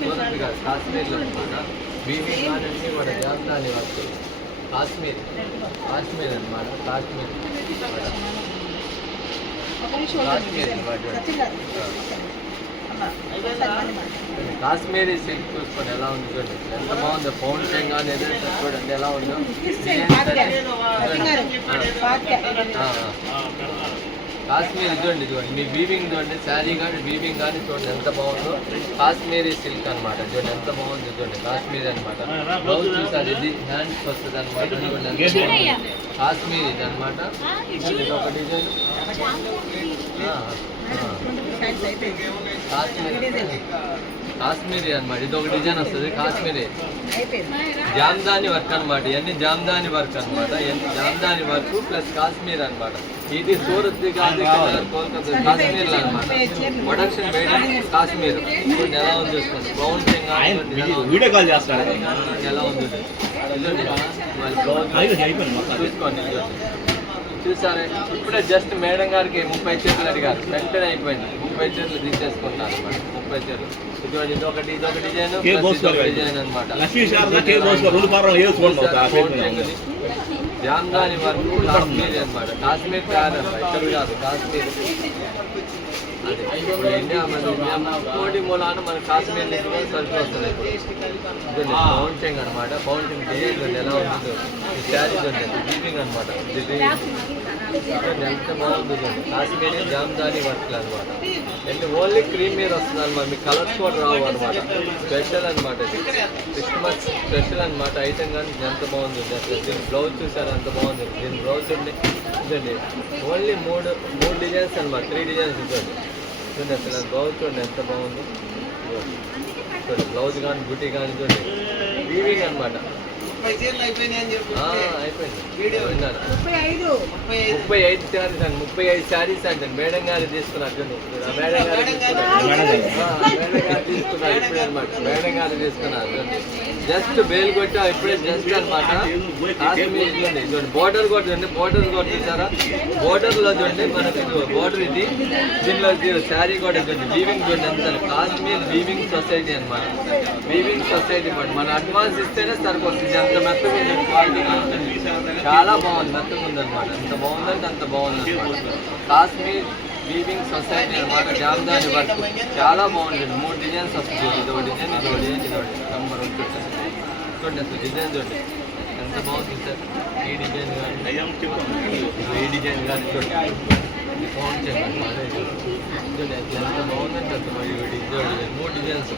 సూరత్ కాదు, కాశ్మీర్లో అనమాట. వీవింగ్ కానించి కూడా జామ్దాని వర్క్ కాశ్మీర్ అనమాట. కాశ్మీర్ కాశ్మీరీ సిల్క్ చూసుకోండి ఎలా ఉంది చూడండి, ఎంత బాగుందో. ఫౌండేషన్ కానీ ఏదైతే చూడండి ఎలా ఉందో. కాశ్మీర్ చూడండి మీ వీవింగ్ చూడండి, శారీ కానీ వీవింగ్ కానీ చూడండి ఎంత బాగుందో. కాశ్మీరీ సిల్క్ అనమాట, చూడండి ఎంత బాగుంది చూడండి. కాశ్మీరీ అనమాట. బ్లౌజ్ చూసారు, ఇది హ్యాండ్స్ వస్తుంది అనమాట. కాశ్మీరీ ఇది అనమాట. ఇది ఒక డిజైన్ కాశ్మీరీ అనమాట. ఇది ఒక డిజైన్ వస్తుంది కాశ్మీరీ. జామ్దాని వర్క్ అనమాట. ఇవన్నీ జామ్దాని వర్క్ అనమాట. జామ్దాని వర్క్ ప్లస్ కాశ్మీర్ అనమాట. ఇది సూరత్ కాదు, కోల్కతా కాశ్మీర్లో అనమాట. Production made in Kashmir. ఎలా ఉంది చూసుకోండి. బౌన్సింగ్ ఎలా ఉంది చూసుకోండి. చూసారా, ఇప్పుడే జస్ట్ మేడం గారికి 30 చేతులు అడిగారు, వెంటనే అయిపోయింది. 30 చేతులు తీసేసుకుంటారు అనమాట. 30 చేతులు. ఇటువంటి ఇదొకటి డిజైన్ డిజైన్ అనమాట. జామ్దాని వర్క్ కాశ్మీర్ అనమాట. కాశ్మీర్ కాదు ఇక్కడ కాదు, కాశ్మీర్. ఇండియా కోటి మూలాన మన కాశ్మీర్ నుంచి కూడా సరుకు వస్తుంది. ఇప్పుడు బౌన్సింగ్ అనమాట. బౌన్సింగ్ డిజైన్ ఎలా ఉంటుందో ఈ శారీ ఉంటుంది. వీవింగ్ అనమాట. ఎంత బాగుంటుంది. కాశ్మీరీ జామ్దాని వర్క్లు అనమాట. అంటే ఓన్లీ క్రీమ్ మీద వస్తుంది అనమాట. మీకు కలర్స్ కూడా రావు అనమాట. స్పెషల్ అనమాట. ఇది క్రిస్మస్ స్పెషల్ అనమాట. ఐటమ్ కానీ ఎంత బాగుంది అసలు. దీని బ్లౌజ్ చూసారు ఎంత బాగుంది. దీని బ్లౌజ్ ఉంది చూడండి. ఓన్లీ మూడు డిజైన్స్ అనమాట. 3 డిజైన్స్ ఉంటుంది చూడండి. అసలు బ్లౌజ్ చూడండి ఎంత బాగుంది చూడండి. బ్లౌజ్ కానీ బుటీ కానీ చూడండి. వీవింగ్ అనమాట. అయిపోయింది. 35 శారీస్ అండి. 35 శారీస్ అంటే మేడం గారు తీసుకున్నారు చూడండి. మేడం గారు తీసుకున్నారు ఇప్పుడే అనమాట. మేడం గారు తీసుకున్నారు చూడండి. జస్ట్ బేల్ కొట్టా ఇప్పుడే జస్ట్ అనమాట. కాశ్మీర్ చూడండి. బోర్డర్ కూడా చూడండి. బోర్డర్ కూడా చూసారా. బోర్డర్లో చూడండి మనకి బోర్డర్ ఇది. దీనిలో శారీ కూడా చూడండి. వీవింగ్ చూడండి ఎంత. కాశ్మీర్ వీవింగ్ సొసైటీ అనమాట. వీవింగ్ సొసైటీ మన అడ్వాన్స్ ఇస్తేనే సరిపోతుంది. అంత మెత్తగా ఉంది. క్వాలిటీ చాలా బాగుంది. మెత్తగా ఉంది అనమాట. ఎంత బాగుందంటే అంత బాగుంది అనమాట. కాశ్మీర్ వీవింగ్ సొసైటీ అనమాట. జామ్దాని వర్క్ చాలా బాగుంటుంది. 3 డిజైన్స్ వస్తుంది. ఇదొక డిజైన్, ఇదొక డిజైన్, ఇదొకటి నెంబర్ 1 చూడండి. అసలు డిజైన్ చూడండి ఎంత బాగుంది సార్. ఈ డిజైన్ కానీ ఈ డిజైన్ కానీ చూడండి. ఫోన్ చేయండి చూడండి ఎంత బాగుందంటే అంత. 3 డిజైన్స్